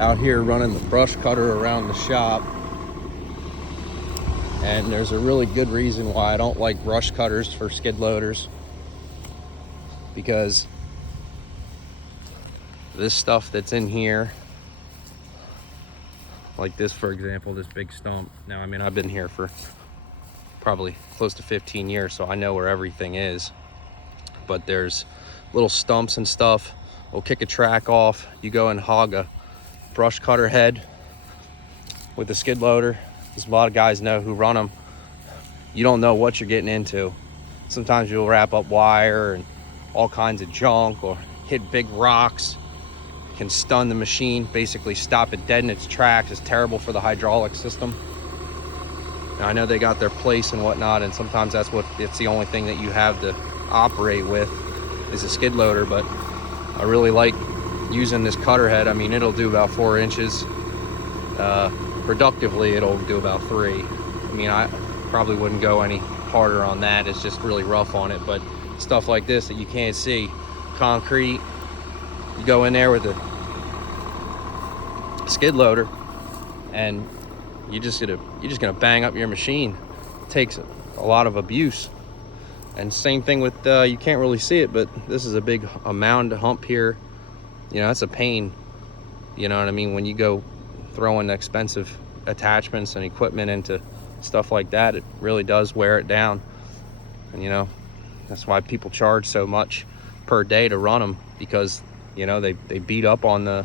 out here running the brush cutter around the shop, and there's a really good reason why I don't like brush cutters for skid loaders, because this stuff that's in here, like this for example, this big stump. Now I mean, I've been here for probably close to 15 years, so I know where everything is, but there's little stumps and stuff will kick a track off. You go and hog a brush cutter head with a skid loader, as a lot of guys know who run them, you don't know what you're getting into. Sometimes you'll wrap up wire and all kinds of junk, or hit big rocks. It can stun the machine, basically stop it dead in its tracks. It's terrible for the hydraulic system. Now, I know they got their place and whatnot, and sometimes it's the only thing that you have to operate with is a skid loader, but I really like using this cutter head. I mean, it'll do about 4 inches. Productively, it'll do about 3. I mean, I probably wouldn't go any harder on that. It's just really rough on it, but stuff like this that you can't see, concrete, you go in there with a skid loader and you're just gonna bang up your machine. It takes a lot of abuse. And same thing with you can't really see it, but this is a mound hump here. You know, that's a pain. You know what I mean? When you go throwing expensive attachments and equipment into stuff like that, it really does wear it down. And you know, that's why people charge so much per day to run them, because you know they beat up on the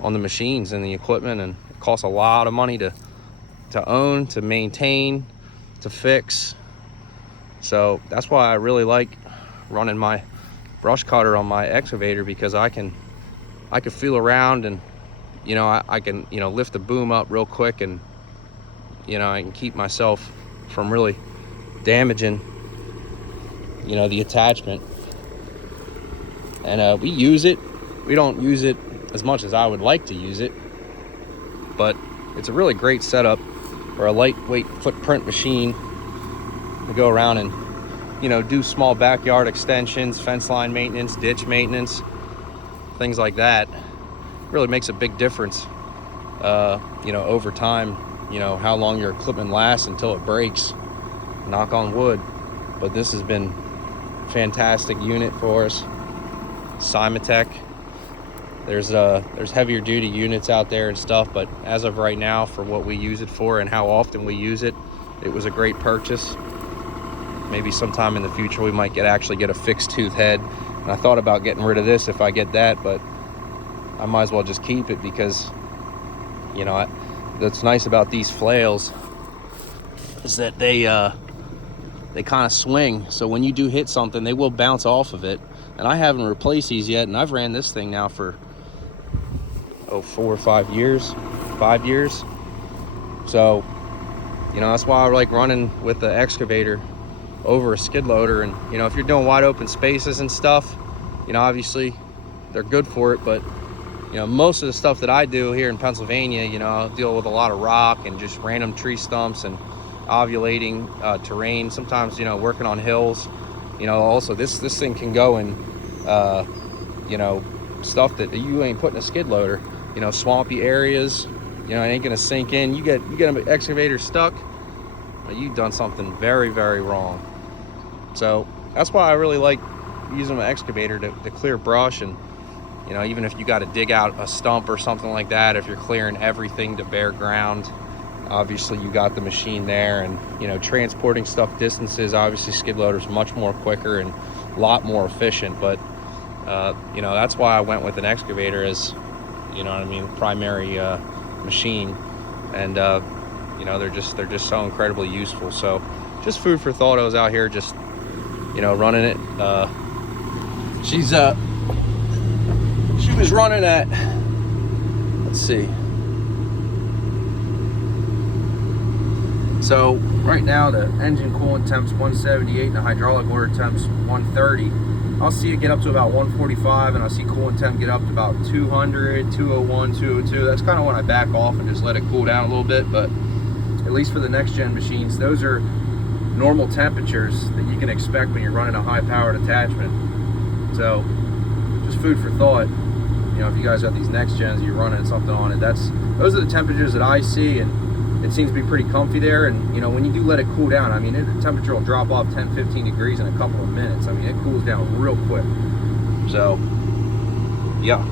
machines and the equipment, and it costs a lot of money to own, to maintain, to fix. So that's why I really like running my brush cutter on my excavator, because I can feel around, and you know, I can, you know, lift the boom up real quick, and you know, I can keep myself from really damaging, you know, the attachment. And we use it. We don't use it as much as I would like to use it, but it's a really great setup for a lightweight footprint machine to go around and, you know, do small backyard extensions, fence line maintenance, ditch maintenance, things like that. Really makes a big difference, you know, over time, you know, how long your equipment lasts until it breaks, knock on wood. But this has been a fantastic unit for us. Simatech. There's heavier duty units out there and stuff, but as of right now, for what we use it for and how often we use it, it was a great purchase. Maybe sometime in the future we might actually get a fixed tooth head. And I thought about getting rid of this if I get that, but I might as well just keep it, because you know, that's nice about these flails is that they kind of swing. So when you do hit something, they will bounce off of it. And I haven't replaced these yet, and I've ran this thing now for 4 or 5 years, 5 years. So you know, that's why I like running with the excavator over a skid loader. And you know, if you're doing wide open spaces and stuff, you know, obviously they're good for it, but you know, most of the stuff that I do here in Pennsylvania, you know, I'll deal with a lot of rock and just random tree stumps and ovulating terrain. Sometimes, you know, working on hills, you know, also this thing can go in, you know, stuff that you ain't putting a skid loader, you know, swampy areas, you know, it ain't gonna sink in. You get an excavator stuck, you've done something very, very wrong. So that's why I really like using an excavator to clear brush. And you know, even if you got to dig out a stump or something like that, if you're clearing everything to bare ground, obviously you got the machine there. And you know, transporting stuff distances, obviously skid loader's much more quicker and a lot more efficient. But you know, that's why I went with an excavator as, you know what I mean, primary machine. And you know, they're just so incredibly useful. So just food for thought. I was out here just, you know, running it. She was running at, let's see. So right now the engine coolant temp's 178 and the hydraulic water temp's 130. I'll see it get up to about 145, and I'll see coolant temp get up to about 200, 201, 202. That's kind of when I back off and just let it cool down a little bit. But at least for the next gen machines, those are normal temperatures that you can expect when you're running a high powered attachment. So just food for thought. you know, if you guys have these next gens, you're running something on it, those are the temperatures that I see, and it seems to be pretty comfy there. And you know, when you do let it cool down, I mean, the temperature will drop off 10-15 degrees in a couple of minutes. I mean, it cools down real quick. So yeah,